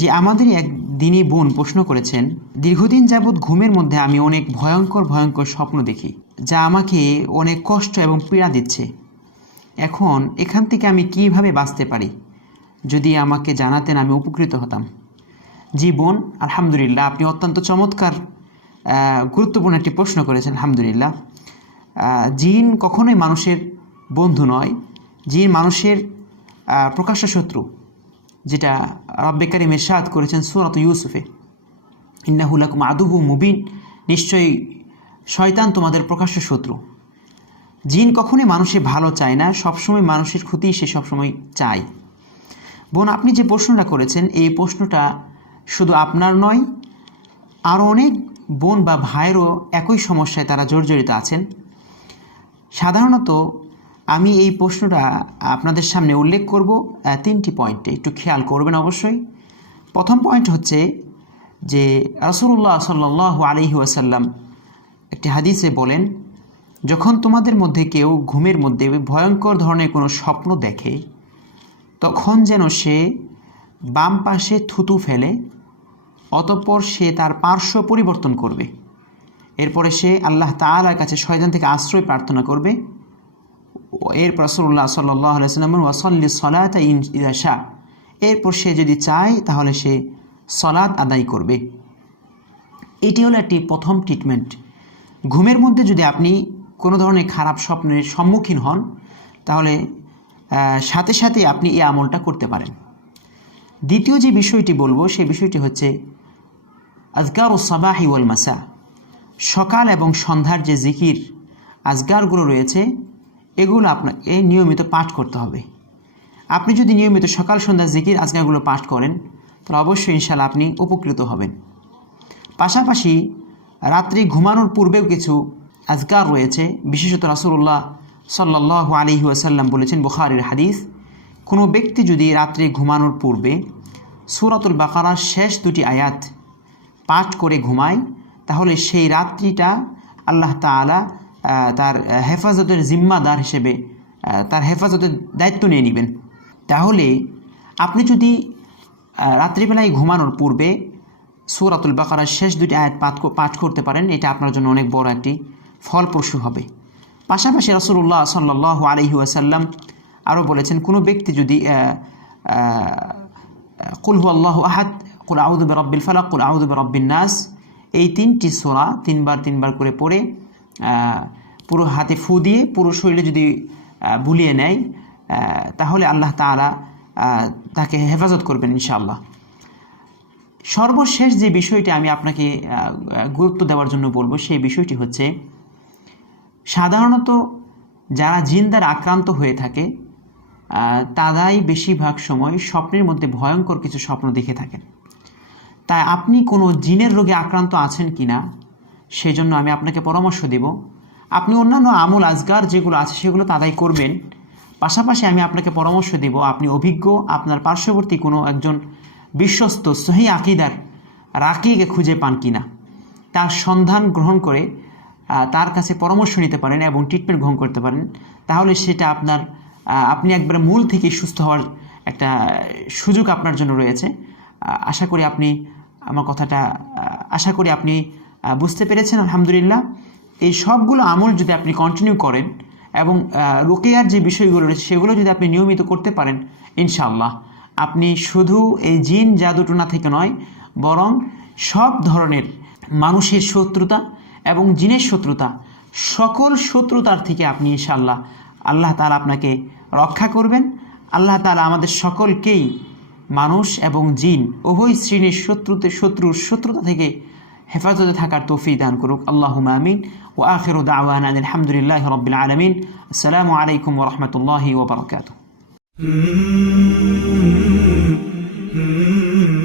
যে আমাদেরই এক দিনই বোন প্রশ্ন করেছেন, দীর্ঘদিন যাবৎ ঘুমের মধ্যে আমি অনেক ভয়ঙ্কর ভয়ঙ্কর স্বপ্ন দেখি, যা আমাকে অনেক কষ্ট এবং পীড়া দিচ্ছে। এখন এখান থেকে আমি কীভাবে বাঁচতে পারি? যদি আমাকে জানাতেন আমি উপকৃত হতাম। জি বোন, আলহামদুলিল্লাহ, আপনি অত্যন্ত চমৎকার গুরুত্বপূর্ণ একটি প্রশ্ন করেছেন, আলহামদুলিল্লাহ। জিন কখনোই মানুষের বন্ধু নয়, জিন মানুষের প্রকাশ্য শত্রু। যেটা রব্বে কারিম এরশাদ করেছেন সুরাত ইউসুফে। ইন্নাহুলাকুম আদুহু মুবিন। নিশ্চয়ই শয়তান তোমাদের প্রকাশ্য শত্রু। জিন কখনোই মানুষের ভালো চায় না, সবসময় মানুষের ক্ষতি সে সবসময় চায়। বোন, আপনি যে প্রশ্নটা করেছেন, এই প্রশ্নটা শুধু আপনার নয় আরও অনেক বোন বা ভাইয়েরও একই সমস্যায় তারা জর্জরিত আছেন। সাধারণত আমি এই প্রশ্নটা আপনাদের সামনে উল্লেখ করব তিনটি পয়েন্টে। একটু খেয়াল করবেন অবশ্যই। প্রথম পয়েন্ট হচ্ছে যে রাসূলুল্লাহ সাল্লাহ আলহি ওয়াসাল্লাম একটি হাদিসে বলেন, যখন তোমাদের মধ্যে কেউ ঘুমের মধ্যে ভয়ঙ্কর ধরনের কোনো স্বপ্ন দেখে, তখন যেন সে বাম পাশে থুতু ফেলে, অতঃপর সে তার পার্শ্ব পরিবর্তন করবে। এরপরে সে আল্লাহ তাআলার কাছে শয়তান থেকে আশ্রয় প্রার্থনা করবে এর রসুল্লাহ সাল্লাহ আলাইসাল্লাম ওয়াসল্লি সলাত ইদাশা এরপর সে যদি চায়, তাহলে সে সলাদ আদায় করবে। এটি হলো একটি প্রথম ট্রিটমেন্ট ঘুমের মধ্যে যদি আপনি কোনো ধরনের খারাপ স্বপ্নের সম্মুখীন হন, তাহলে সাথে সাথে আপনি এই আমলটা করতে পারেন। দ্বিতীয় যে বিষয়টি বলব, সেই বিষয়টি হচ্ছে আজগার ও সাবাহি ওয়াল মাসা। সকাল এবং সন্ধ্যার যে জিকির আজগারগুলো রয়েছে এগুলো আপনাকে নিয়মিত পাঠ করতে হবে। আপনি যদি নিয়মিত সকাল সন্ধ্যা জিকির আজগারগুলো পাঠ করেন তাহলে অবশ্যই ইনশাল্লাহ আপনি উপকৃত হবেন। পাশাপাশি রাত্রি ঘুমানোর পূর্বেও কিছু আজগার রয়েছে বিশেষত রাসুল্লাহ সাল্লাহ আলহি ওয়াসাল্লাম বলেছেন বুখারের হাদিস কোনো ব্যক্তি যদি রাত্রে ঘুমানোর পূর্বে সুরাতুল বাকারার শেষ দুটি আয়াত পাঠ করে ঘুমায় তাহলে সেই রাত্রিটা আল্লাহ আহ, তার হেফাজতের জিম্মাদার হিসেবে তার হেফাজতের দায়িত্ব নিয়ে নেবেন। তাহলে আপনি যদি রাত্রিবেলায় ঘুমানোর পূর্বে সূরাতুল বাকারার শেষ দুটি আয়াত পাঠ পাঠ করতে পারেন এটা আপনার জন্য অনেক বড় একটি ফলপ্রসূ হবে। পাশাপাশি রাসূলুল্লাহ সাল্লাহ আলহি আসাল্লাম আরও বলেছেন কোনো ব্যক্তি যদি আহ, আহ, কুল হু আল্লাহ আহাদ কুল আউদু রব্বিল ফালাক কুল আউদু রব্বিন নাস এই তিনটি সোরা তিনবার তিনবার করে পড়ে পুরো হাতে ফু দিয়ে পুরো শরীরে যদি বুলিয়ে নেয় তাহলে আল্লাহ তাআলা তাকে হেফাজত করবেন ইনশাআল্লাহ। সর্বশেষ যে বিষয়টি আমি আপনাকে গুরুত্ব দেওয়ার জন্য বলব, সেই বিষয়টি হচ্ছে, সাধারণত যারা জিন্দার আক্রান্ত হয়ে থাকে তারাই বেশিরভাগ সময় স্বপ্নের মধ্যে ভয়ঙ্কর কিছু স্বপ্ন দেখে থাকেন। তাই আপনি কোনো জিনের রোগে আক্রান্ত আছেন কি না সেজন্য আমি আপনাকে পরামর্শ দেব। আপনি অন্যান্য আমল, আজগার যেগুলো আছে সেগুলো তাদাই করবেন। পাশাপাশি আমি আপনাকে পরামর্শ দেব, আপনি অভিজ্ঞ, আপনার পার্শ্ববর্তী কোনো একজন বিশ্বস্ত সহি আকিদার রাকিকে খুঁজে পান কি না তার সন্ধান গ্রহণ করে তার কাছে পরামর্শ নিতে পারেন এবং ট্রিটমেন্ট গ্রহণ করতে পারেন। তাহলে সেটা আপনার আপনি একবারে মূল থেকে সুস্থ হওয়ার একটা সুযোগ আপনার জন্য রয়েছে। আশা করি আপনি আমার কথাটা আশা করি আপনি বুঝতে পেরেছেন, আলহামদুলিল্লাহ। এই সবগুলো আমল যদি আপনি কন্টিনিউ করেন এবং রোকেয়ার যে বিষয়গুলো রয়েছে সেগুলো যদি আপনি নিয়মিত করতে পারেন ইনশাল্লাহ আপনি শুধু এই জিন জাদুটনা থেকে নয়, বরং সব ধরনের মানুষের শত্রুতা এবং জিনের শত্রুতা, সকল শত্রুতার থেকে আপনি ইনশাল্লাহ আল্লাহ তাআলা আপনাকে রক্ষা করবেন। আল্লাহ তালা আমাদের সকলকেই মানুষ এবং জিন, উভয় শ্রেণির শত্রুতে, শত্রুর শত্রুতা থেকে হেফাজতে থাকার তৌফিক দান করুক আল্লাহ আমিন ও আখির দাওয়ান আলহামদুলিল্লাহ রবিল আলমিন আসসালামু আলাইকুম ওরহমতুল্লাহি ওবরকাত Hmm.